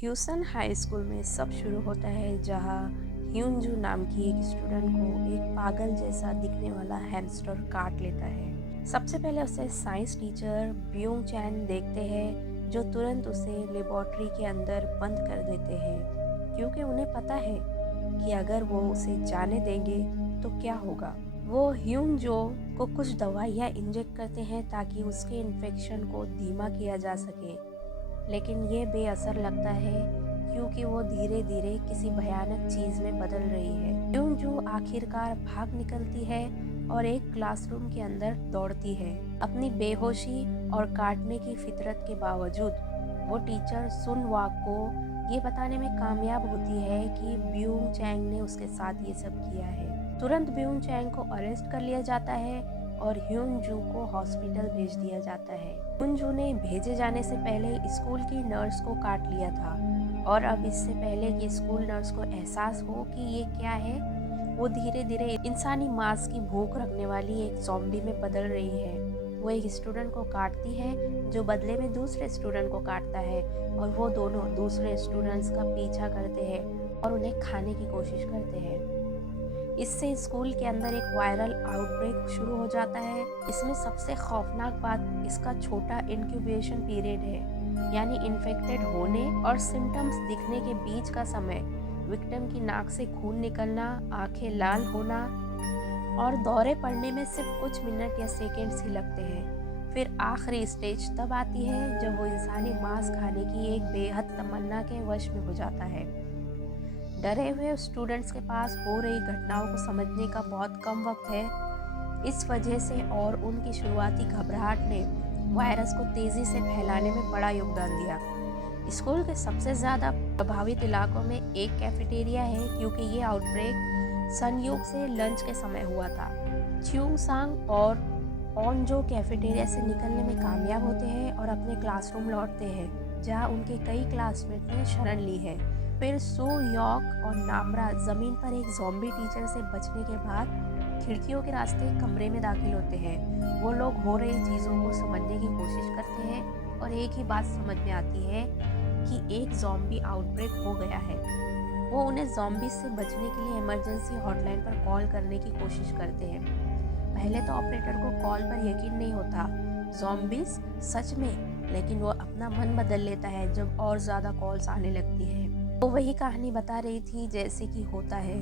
Hewson high school में सब शुरू होता है जहाँ ह्यूनजू नाम की एक स्टूडेंट को एक पागल जैसा दिखने वाला हैमस्टर काट लेता है। सबसे पहले उसे साइंस टीचर ब्यूंग चैन देखते हैं जो तुरंत उसे लेबोरेटरी के अंदर बंद कर देते हैं क्योंकि उन्हें पता है कि अगर वो उसे जाने देंगे तो क्या होगा। वो ह्यूनजो को कुछ दवाइयाँ इंजेक्ट करते हैं ताकि उसके इन्फेक्शन को धीमा किया जा सके, लेकिन ये बेअसर लगता है क्योंकि वो धीरे धीरे किसी भयानक चीज़ में बदल रही है। यूंजू आखिरकार भाग निकलती है और एक क्लासरूम के अंदर दौड़ती है। अपनी बेहोशी और काटने की फितरत के बावजूद वो टीचर सुन वाक को ये बताने में कामयाब होती है कि ब्यूंग चैंग ने उसके साथ ये सब किया है। तुरंत ब्यूंग चैंग को अरेस्ट कर लिया जाता है और ह्यूनजू को हॉस्पिटल भेज दिया जाता है। ह्यूनजू ने भेजे जाने से पहले स्कूल की नर्स को काट लिया था और अब इससे पहले कि स्कूल नर्स को एहसास हो कि ये क्या है, वो धीरे धीरे इंसानी मांस की भूख रखने वाली एक ज़ॉम्बी में बदल रही है। वो एक स्टूडेंट को काटती है जो बदले में दूसरे स्टूडेंट को काटता है और वो दोनों दूसरे स्टूडेंट्स का पीछा करते हैं और उन्हें खाने की कोशिश करते हैं। इससे स्कूल के अंदर एक वायरल आउटब्रेक शुरू हो जाता है। इसमें सबसे खौफनाक बात इसका छोटा इंक्यूबेशन पीरियड है, यानी इन्फेक्टेड होने और सिम्टम्स दिखने के बीच का समय। विक्टिम की नाक से खून निकलना, आंखें लाल होना और दौरे पड़ने में सिर्फ कुछ मिनट या सेकेंड्स ही लगते हैं। फिर आखिरी स्टेज तब आती है जब वो इंसानी मांस खाने की एक बेहद तमन्ना के वश में हो जाता है। डरे हुए स्टूडेंट्स के पास हो रही घटनाओं को समझने का बहुत कम वक्त है। इस वजह से और उनकी शुरुआती घबराहट ने वायरस को तेज़ी से फैलाने में बड़ा योगदान दिया। स्कूल के सबसे ज़्यादा प्रभावित इलाकों में एक कैफेटेरिया है क्योंकि ये आउटब्रेक संयोग से लंच के समय हुआ था। च्यूंग सांग और ऑनजो कैफेटेरिया से निकलने में कामयाब होते हैं और अपने क्लासरूम लौटते हैं जहां उनके कई क्लासमेट ने शरण ली है। फिर सू यॉक और नामरा ज़मीन पर एक ज़ॉम्बी टीचर से बचने के बाद खिड़कियों के रास्ते कमरे में दाखिल होते हैं। वो लोग हो रही चीज़ों को समझने की कोशिश करते हैं और एक ही बात समझ में आती है कि एक ज़ॉम्बी आउटब्रेक हो गया है। वो उन्हें ज़ॉम्बीज से बचने के लिए इमरजेंसी हॉटलाइन पर कॉल करने की कोशिश करते हैं। पहले तो ऑपरेटर को कॉल पर यकीन नहीं होता, ज़ॉम्बीज सच में, लेकिन वो अपना मन बदल लेता है जब और ज़्यादा कॉल्स आने लगती हैं। वो वही कहानी बता रही थी जैसे कि होता है।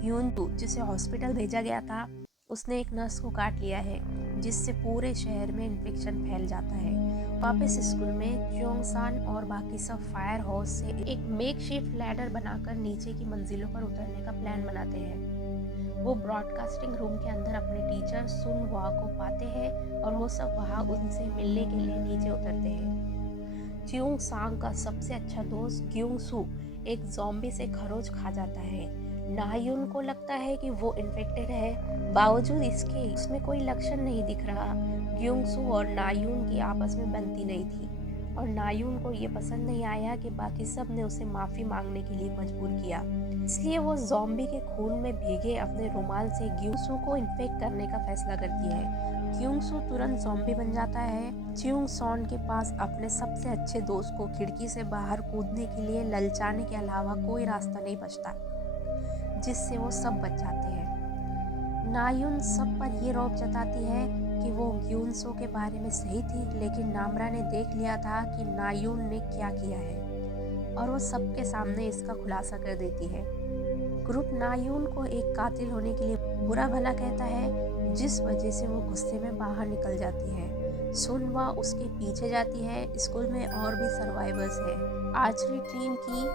ह्यूनजू जिसे हॉस्पिटल भेजा गया था, उसने एक नर्स को काट लिया है जिससे पूरे शहर में इन्फेक्शन फैल जाता है। वापस स्कूल में च्योंगसान और बाकी सब फायर हाउस से एक मेकशिफ्ट लैडर बनाकर नीचे की मंजिलों पर उतरने का प्लान बनाते हैं। वो ब्रॉडकास्टिंग रूम के अंदर अपने टीचर सुन वा को पाते हैं और वो सब वहाँ उनसे मिलने के लिए नीचे उतरते हैं। च्योंग सांग का सबसे अच्छा दोस्त ग्यूंग सू एक ज़ॉम्बी से खरोच खा जाता है। नायुन को लगता है कि वो इन्फेक्टेड है, बावजूद इसके उसमें कोई लक्षण नहीं दिख रहा। ग्यूंगसू और नायुन की आपस में बनती नहीं थी और नायुन को ये पसंद नहीं आया कि बाकी सब ने उसे माफ़ी मांगने के लिए मजबूर किया। इसलिए वो ज़ॉम्बी के खून में भीगे अपने रुमाल से ग्यूंगसू को इन्फेक्ट करने का फैसला करती है। ग्यूंगसू तुरंत ज़ॉम्बी बन जाता है। च्यूंग सॉन के पास अपने सबसे अच्छे दोस्त को खिड़की से बाहर कूदने के लिए ललचाने के अलावा कोई रास्ता नहीं बचता, जिससे वो सब बच जाते हैं। नायुन सब पर ये रौब जताती है कि वो ग्यूंसो के बारे में सही थी, लेकिन नामरा ने देख लिया था कि नायुन ने क्या किया है और वो सबके सामने इसका खुलासा कर देती है। ग्रुप नायुन को एक कातिल होने के लिए बुरा भला कहता है, जिस वजह से वो गुस्से में बाहर निकल जाती है। सुनवा उसके पीछे जाती है। स्कूल में और भी सर्वाइवर्स है। आर्चरी टीम की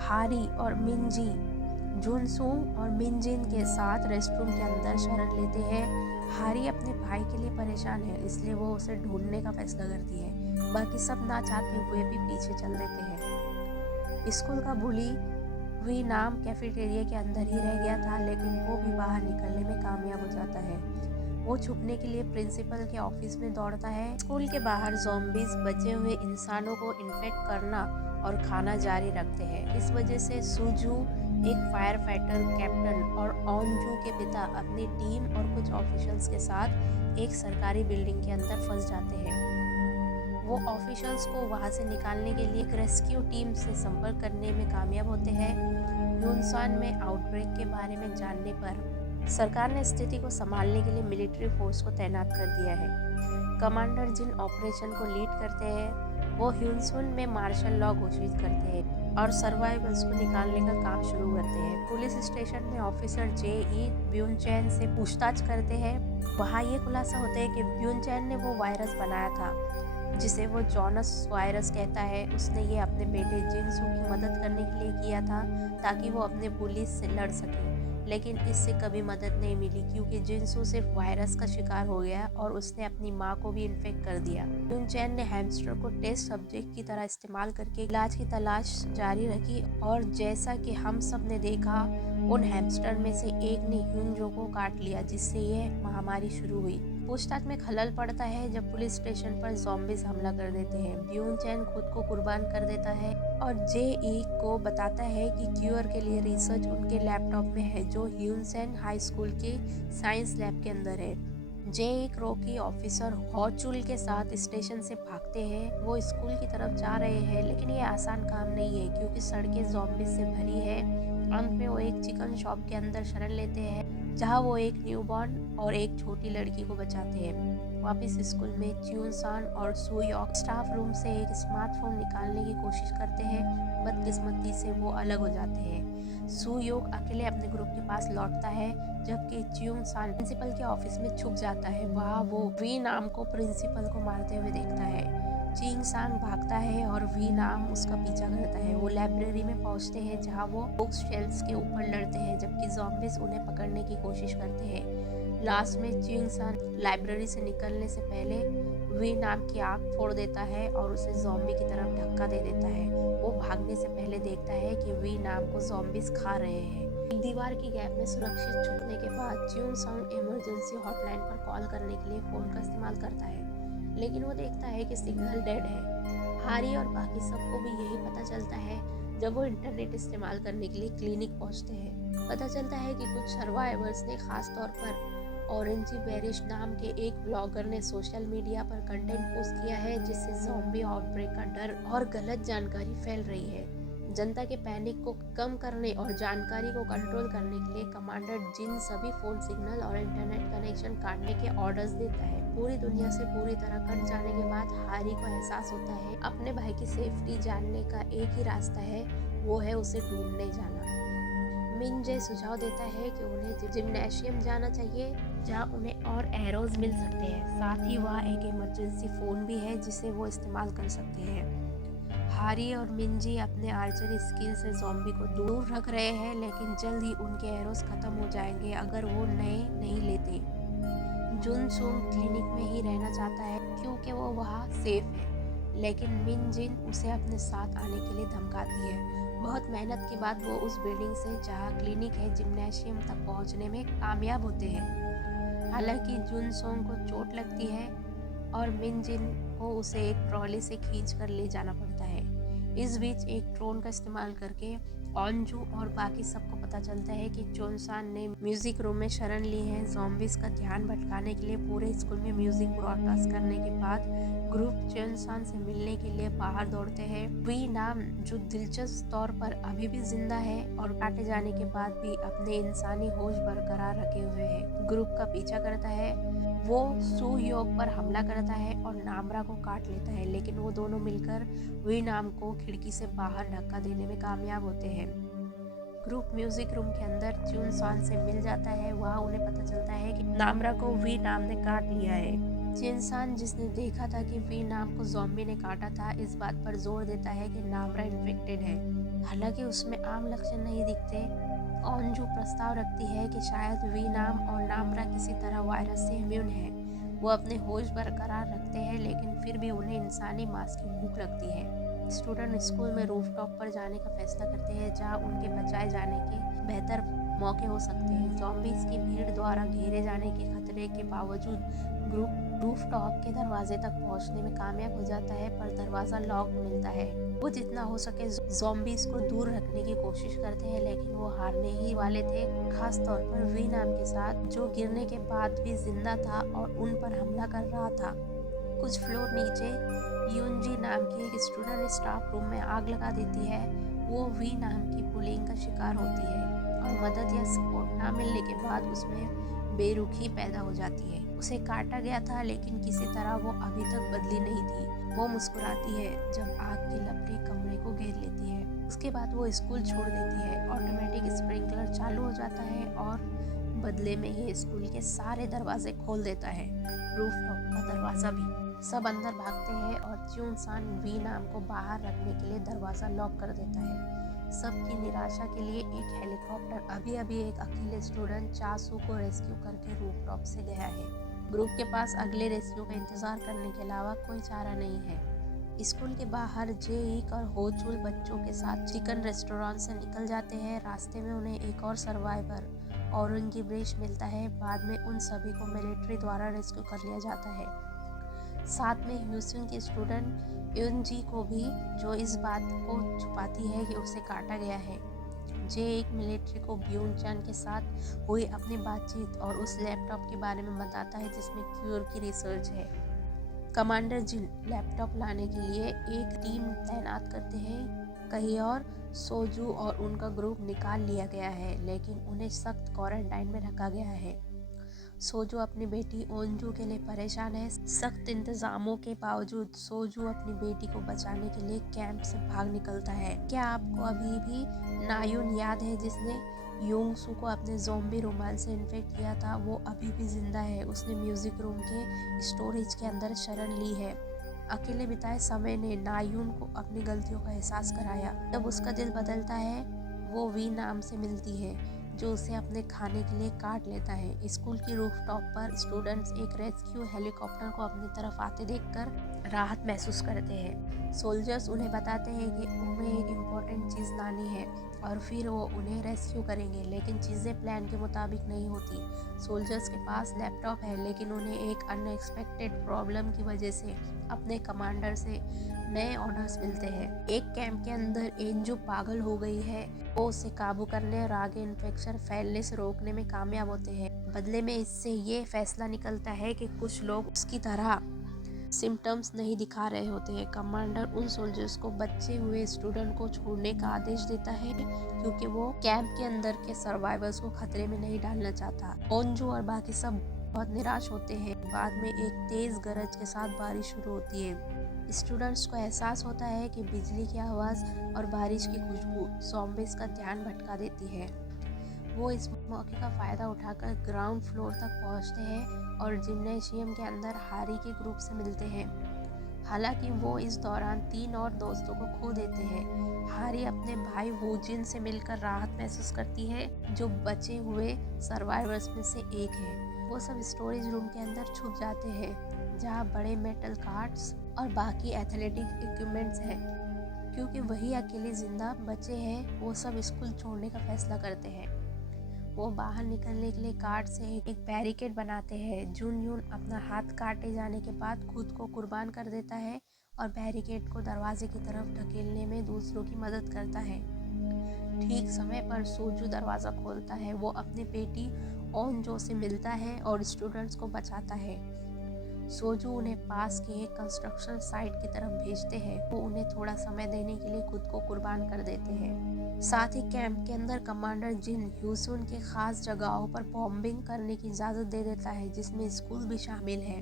हारी और मिनजी जुनसूंग और मिनजिन के साथ रेस्टरूम के अंदर शरण लेते हैं। हारी अपने भाई के लिए परेशान है, इसलिए वो उसे ढूंढने का फैसला करती है। बाकी सब ना चाहते हुए भी पीछे चल देते हैं। स्कूल का भूली हुई नाम कैफेटेरिया के अंदर ही रह गया था, लेकिन वो भी बाहर निकलने में कामयाब हो जाता है। वो छुपने के लिए प्रिंसिपल के ऑफिस में दौड़ता है। स्कूल के बाहर ज़ॉम्बीज बचे हुए इंसानों को इन्फेक्ट करना और खाना जारी रखते हैं। इस वजह से सूजू एक फायर फाइटर कैप्टन और ऑनजू के पिता अपनी टीम और कुछ ऑफिशियल्स के साथ एक सरकारी बिल्डिंग के अंदर फंस जाते हैं। वो ऑफिशियल्स को वहाँ से निकालने के लिए एक रेस्क्यू टीम से संपर्क करने में कामयाब होते हैं। यूनसान में आउटब्रेक के बारे में जानने पर सरकार ने स्थिति को संभालने के लिए मिलिट्री फोर्स को तैनात कर दिया है। कमांडर जिन ऑपरेशन को लीड करते हैं वो ह्यूनसुन में मार्शल लॉ घोषित करते हैं और सर्वाइवर्स को निकालने का काम शुरू करते हैं। पुलिस स्टेशन में ऑफिसर जे.ई. ब्यूनचैन से पूछताछ करते हैं। वहाँ ये खुलासा होता है कि ब्यूनचैन ने वो वायरस बनाया था जिसे वो जॉनस वायरस कहता है। उसने ये अपने बेटे जिनसू की मदद करने के लिए किया था ताकि वो अपने पुलिस से लड़ सके, लेकिन इससे कभी मदद नहीं मिली क्योंकि जिनसू सिर्फ वायरस का शिकार हो गया और उसने अपनी माँ को भी इन्फेक्ट कर दिया। यूनचैन ने हैमस्टर को टेस्ट सब्जेक्ट की तरह इस्तेमाल करके इलाज की तलाश जारी रखी और जैसा कि हम सब ने देखा उन हैमस्टर में से एक ने ह्यूनजो को काट लिया जिससे यह महामारी शुरू हुई। पूछताछ में खलल पड़ता है जब पुलिस स्टेशन पर ज़ॉम्बीज हमला कर देते हैं। ब्यूनचैन खुद को कुर्बान कर देता है और जे.ई. को बताता है कि क्यूर के लिए रिसर्च उनके लैपटॉप में है जो ह्यूनसेन हाई स्कूल के साइंस लैब के अंदर है। जे.ई. क्रोकी ऑफिसर हॉचुल के साथ स्टेशन से भागते हैं। वो स्कूल की तरफ जा रहे हैं लेकिन ये आसान काम नहीं है क्योंकि सड़कें ज़ॉम्बीज से भरी है। अंत में वो एक चिकन शॉप के अंदर शरण लेते हैं जहाँ वो एक न्यूबॉर्न और एक छोटी लड़की को बचाते हैं। वापस स्कूल में च्यूनसान और सुयोक स्टाफ रूम से एक स्मार्टफोन निकालने की कोशिश करते हैं। बदकिस्मती से वो अलग हो जाते हैं। सुयोक अकेले अपने ग्रुप के पास लौटता है जबकि च्यूनसान प्रिंसिपल के ऑफिस में छुप जाता है। वहाँ वो वी नाम को प्रिंसिपल को मारते हुए देखता है। चिंग-सांग भागता है और वी नाम उसका पीछा करता है। वो लाइब्रेरी में पहुंचते हैं जहां वो बुक्स शेल्फ्स के ऊपर लड़ते हैं जबकि ज़ॉम्बीज उन्हें पकड़ने की कोशिश करते हैं। लास्ट में चिंग-सांग लाइब्रेरी से निकलने से पहले वी नाम की आंख फोड़ देता है और उसे ज़ॉम्बी की तरफ धक्का दे देता है। वो भागने से पहले देखता है कि वी नाम को ज़ॉम्बीज खा रहे हैं। एक दीवार की गैप में सुरक्षित छुपने के बाद चिंग-सांग इमरजेंसी हॉटलाइन पर कॉल करने के लिए फ़ोन का इस्तेमाल करता है लेकिन वो देखता है कि सिग्नल डेड है। हारी और बाकी सबको भी यही पता चलता है जब वो इंटरनेट इस्तेमाल करने के लिए क्लिनिक पहुंचते हैं। पता चलता है कि कुछ सर्वाइवर्स ने खास तौर पर ऑरेंजी बेरिश नाम के एक ब्लॉगर ने सोशल मीडिया पर कंटेंट पोस्ट किया है जिससे ज़ॉम्बी आउटब्रेक का डर और गलत जानकारी फैल रही है। जनता के पैनिक को कम करने और जानकारी को कंट्रोल करने के लिए कमांडर जिन सभी फ़ोन सिग्नल और इंटरनेट कनेक्शन काटने के ऑर्डर्स देता है। पूरी दुनिया से पूरी तरह कट जाने के बाद हारी को एहसास होता है अपने भाई की सेफ्टी जानने का एक ही रास्ता है, वो है उसे ढूंढने जाना। मिनजे सुझाव देता है कि उन्हें जिम्नेशियम जाना चाहिए जहां उन्हें और एरोज मिल सकते हैं। साथ ही वहाँ एक इमरजेंसी फ़ोन भी है जिसे वो इस्तेमाल कर सकते हैं। हारी और मिंजी अपने आर्चरी स्किल से ज़ॉम्बी को दूर रख रहे हैं लेकिन जल्द ही उनके एरोस खत्म हो जाएंगे अगर वो नए नहीं लेते। जुनसुंग क्लिनिक में ही रहना चाहता है क्योंकि वो वहाँ सेफ है लेकिन मिन जिन उसे अपने साथ आने के लिए धमकाती है। बहुत मेहनत के बाद वो उस बिल्डिंग से जहाँ क्लिनिक है जिम्नेशियम तक पहुँचने में कामयाब होते हैं। हालांकि जुनसोंग को चोट लगती है और मिन जिन को उसे एक ट्रॉली से खींच कर ले जाना पड़ता है। इस बीच एक ड्रोन का इस्तेमाल करके ऑनजू और बाकी सबको पता चलता है कि चोनसान ने म्यूजिक रूम में शरण ली है। ज़ॉम्बीज का ध्यान भटकाने के लिए पूरे स्कूल में म्यूजिक ब्रॉडकास्ट करने के बाद ग्रुप चोनसान से मिलने के लिए बाहर दौड़ते हैं। वी नाम जो दिलचस्प तौर पर अभी भी जिंदा है और काटे जाने के बाद भी अपने इंसानी होश बरकरार रखे हुए है, ग्रुप का पीछा करता है। वो सुयोग पर हमला करता है और नामरा को काट लेता है लेकिन वो दोनों मिलकर वी नाम को खिड़की से बाहर धक्का देने में कामयाब होते हैं। ग्रुप म्यूजिक रूम के अंदर चुनसान से मिल जाता है। वहाँ उन्हें पता चलता है कि नामरा को वी नाम ने काट लिया है। चिंसान जिसने देखा था कि वी नाम को ज़ॉम्बी ने काटा था इस बात पर जोर देता है कि नामरा इन्फेक्टेड है, हालांकि उसमें आम लक्षण नहीं दिखते। ऑनजू प्रस्ताव रखती है कि शायद वी नाम और नामरा किसी तरह वायरस से इम्यून है। वो अपने होश बरकरार रखते हैं लेकिन फिर भी उन्हें इंसानी मांस की भूख लगती है। स्टूडेंट स्कूल में रूफटॉप पर जाने का फैसला करते हैं जहां उनके बचाए जाने के बेहतर मौके हो सकते हैं। ज़ॉम्बीज की भीड़ द्वारा घेरे जाने के खतरे के बावजूद ग्रुप रूफटॉप के दरवाजे तक पहुंचने में कामयाब हो जाता है पर दरवाज़ा लॉक मिलता है। वो जितना हो सके ज़ॉम्बीज को दूर रखने की कोशिश करते हैं लेकिन वो हारने ही वाले थे, खास तौर पर वी नाम के साथ जो गिरने के बाद भी जिंदा था और उन पर हमला कर रहा था। कुछ फ्लोर नीचे यूनजी नाम की एक स्टूडेंट स्टाफ रूम में आग लगा देती है। वो वी नाम की बुलिंग का शिकार होती है और मदद या सपोर्ट ना मिलने के बाद उसमें बेरुखी पैदा हो जाती है। उसे काटा गया था लेकिन किसी तरह वो अभी तक बदली नहीं थी। वो मुस्कुराती है जब आग की लपटें कमरे को घेर लेती है। उसके बाद वो स्कूल छोड़ देती है। ऑटोमेटिक स्प्रिंकलर चालू हो जाता है और बदले में ये स्कूल के सारे दरवाजे खोल देता है, रूफ टॉप का दरवाज़ा भी। सब अंदर भागते हैं और च्यूनसान वी नाम को बाहर रखने के लिए दरवाज़ा लॉक कर देता है। सबकी निराशा के लिए एक हेलीकॉप्टर अभी एक अकेले स्टूडेंट चासू को रेस्क्यू करके रूफ टॉप से गया है। ग्रुप के पास अगले रेस्क्यू का इंतज़ार करने के अलावा कोई चारा नहीं है। स्कूल के बाहर जेईक और होचुल बच्चों के साथ चिकन रेस्टोरेंट से निकल जाते हैं। रास्ते में उन्हें एक और सर्वाइवर औरंगी ब्रिज मिलता है। बाद में उन सभी को मिलिट्री द्वारा रेस्क्यू कर लिया जाता है, साथ में ह्यूसन की स्टूडेंट यूनजी को भी, जो इस बात को छुपाती है कि उसे काटा गया है। जे एक मिलिट्री को ब्यून चैन के साथ हुई अपनी बातचीत और उस लैपटॉप के बारे में बताता है जिसमें क्यूर की रिसर्च है। कमांडर जिन लैपटॉप लाने के लिए एक टीम तैनात करते हैं कहीं और। सोजू और उनका ग्रुप निकाल लिया गया है लेकिन उन्हें सख्त क्वारंटाइन में रखा गया है। सोजू अपनी बेटी ओंजू के लिए परेशान है। सख्त इंतजामों के बावजूद सोजू अपनी बेटी को बचाने के लिए कैंप से भाग निकलता है। क्या आपको अभी भी नायुन याद है जिसने योंगसू को अपने ज़ॉम्बी रुमाल से इन्फेक्ट किया था? वो अभी भी जिंदा है। उसने म्यूजिक रूम के स्टोरेज के अंदर शरण ली है। अकेले बिताए समय ने नायुन को अपनी गलतियों का एहसास कराया। जब उसका दिल बदलता है वो वी नाम से मिलती है जो उसे अपने खाने के लिए काट लेता है। स्कूल की रूफटॉप पर स्टूडेंट्स एक रेस्क्यू हेलीकॉप्टर को अपनी तरफ आते देखकर राहत महसूस करते हैं। सोल्जर्स उन्हें बताते हैं कि उन्हें एक इम्पोर्टेंट चीज़ लानी है और फिर वो उन्हें रेस्क्यू करेंगे, लेकिन चीज़ें प्लान के मुताबिक नहीं होती। सोल्जर्स के पास लैपटॉप है लेकिन उन्हें एक अनएक्सपेक्टेड प्रॉब्लम की वजह से अपने कमांडर से नए ऑर्डर्स मिलते हैं। एक कैंप के अंदर एंजू पागल हो गई है। वो उसे काबू करने और आगे इन्फेक्शन फैलने से रोकने में कामयाब होते हैं। बदले में इससे ये फैसला निकलता है कि कुछ लोग उसकी तरह सिम्टम्स नहीं दिखा रहे होते हैं। कमांडर उन सोल्जर्स को बचे हुए स्टूडेंट को छोड़ने का आदेश देता है क्योंकि वो कैंप के अंदर के सर्वाइवर्स को खतरे में नहीं डालना चाहता। ओंजू और बाकी सब बहुत निराश होते हैं। बाद में एक तेज गरज के साथ बारिश शुरू होती है। स्टूडेंट्स को एहसास होता है कि बिजली की आवाज़ और बारिश की खुशबू ज़ॉम्बीज़ का ध्यान भटका देती है। वो इस मौके का फ़ायदा उठाकर ग्राउंड फ्लोर तक पहुंचते हैं और जिम्नेशियम के अंदर हारी के ग्रुप से मिलते हैं। हालांकि वो इस दौरान 3 और दोस्तों को खो देते हैं। हारी अपने भाई वूजिन से मिलकर राहत महसूस करती है जो बचे हुए सर्वाइवर्स में से एक है। वो सब स्टोरेज रूम के अंदर छुप जाते हैं जहाँ बड़े मेटल कार्ड्स और बाकी एथलेटिक इक्विपमेंट्स हैं। क्योंकि वही अकेले जिंदा बचे हैं, वो सब स्कूल छोड़ने का फैसला करते हैं। वो बाहर निकलने के लिए कार्ड से एक बैरिकेड बनाते हैं। जुन यून अपना हाथ काटे जाने के बाद खुद को कुर्बान कर देता है और बैरिकेड को दरवाजे की तरफ ढकेलने में दूसरों की मदद करता है। ठीक समय पर सोजू दरवाज़ा खोलता है। वो अपनी बेटी ओंजो से मिलता है और स्टूडेंट्स को बचाता है। सोजू उन्हें पास के एक कंस्ट्रक्शन साइट की तरफ भेजते हैं। वो उन्हें थोड़ा समय देने के लिए खुद को कुर्बान कर देते हैं। साथ ही कैंप के अंदर कमांडर जिन ह्यूसन के खास जगहों पर बॉम्बिंग करने की इजाज़त दे देता है जिसमें स्कूल भी शामिल है।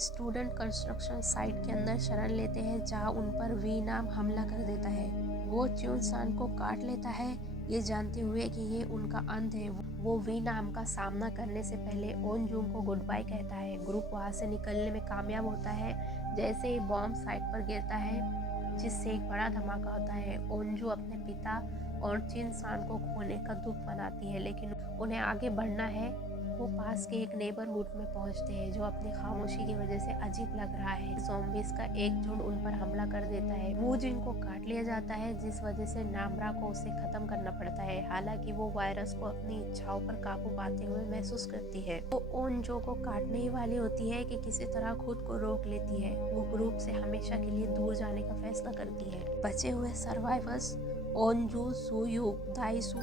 स्टूडेंट कंस्ट्रक्शन साइट के अंदर शरण लेते हैं जहां उन पर वी नाम हमला कर देता है। वो च्यूनसान को काट लेता है ये जानते हुए कि ये उनका अंत है। वो वी नाम का सामना करने से पहले ओनजून को गुड बाय कहता है। ग्रुप वहाँ से निकलने में कामयाब होता है जैसे ही बॉम्ब साइट पर गिरता है जिससे एक बड़ा धमाका होता है। ओनजू अपने पिता और चिनसान को खोने का दुख मनाती है लेकिन उन्हें आगे बढ़ना है। वो पास के एक नेबरहुड में पहुंचते हैं जो अपनी खामोशी की वजह से अजीब लग रहा है। ज़ॉम्बीज़ का एक झुंड उन पर हमला कर देता है। वो जिनको काट लिया जाता है जिस वजह से नामरा को उसे खत्म करना पड़ता है। हालांकि वो वायरस को अपनी इच्छाओं पर काबू पाते हुए महसूस करती है। वो ओनजो को काटने ही वाली होती है कि किसी तरह खुद को रोक लेती है। वो ग्रुप से हमेशा के लिए दूर जाने का फैसला करती है। बचे हुए सर्वाइवर्स ओनजू, सुयू, दाइसू,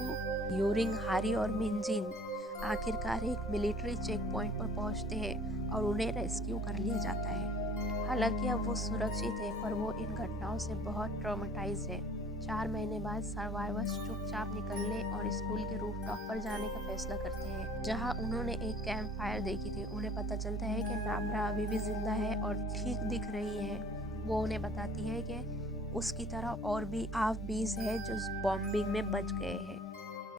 यूरिंग, हारी और मिनजिन आखिरकार एक मिलिट्री चेक पॉइंट पर पहुंचते हैं और उन्हें रेस्क्यू कर लिया जाता है। हालांकि अब वो सुरक्षित है, पर वो इन घटनाओं से बहुत ट्रॉमेटाइज है। 4 महीने बाद सर्वाइवर्स चुपचाप निकलने और स्कूल के रूफटॉप पर जाने का फैसला करते हैं, जहां उन्होंने एक कैंप फायर देखी थी। उन्हें पता चलता है कि नाबरा अभी भी जिंदा है और ठीक दिख रही है। वो उन्हें बताती है कि उसकी तरह और भी हाफ बीस है जो बॉम्बिंग में बच गए हैं।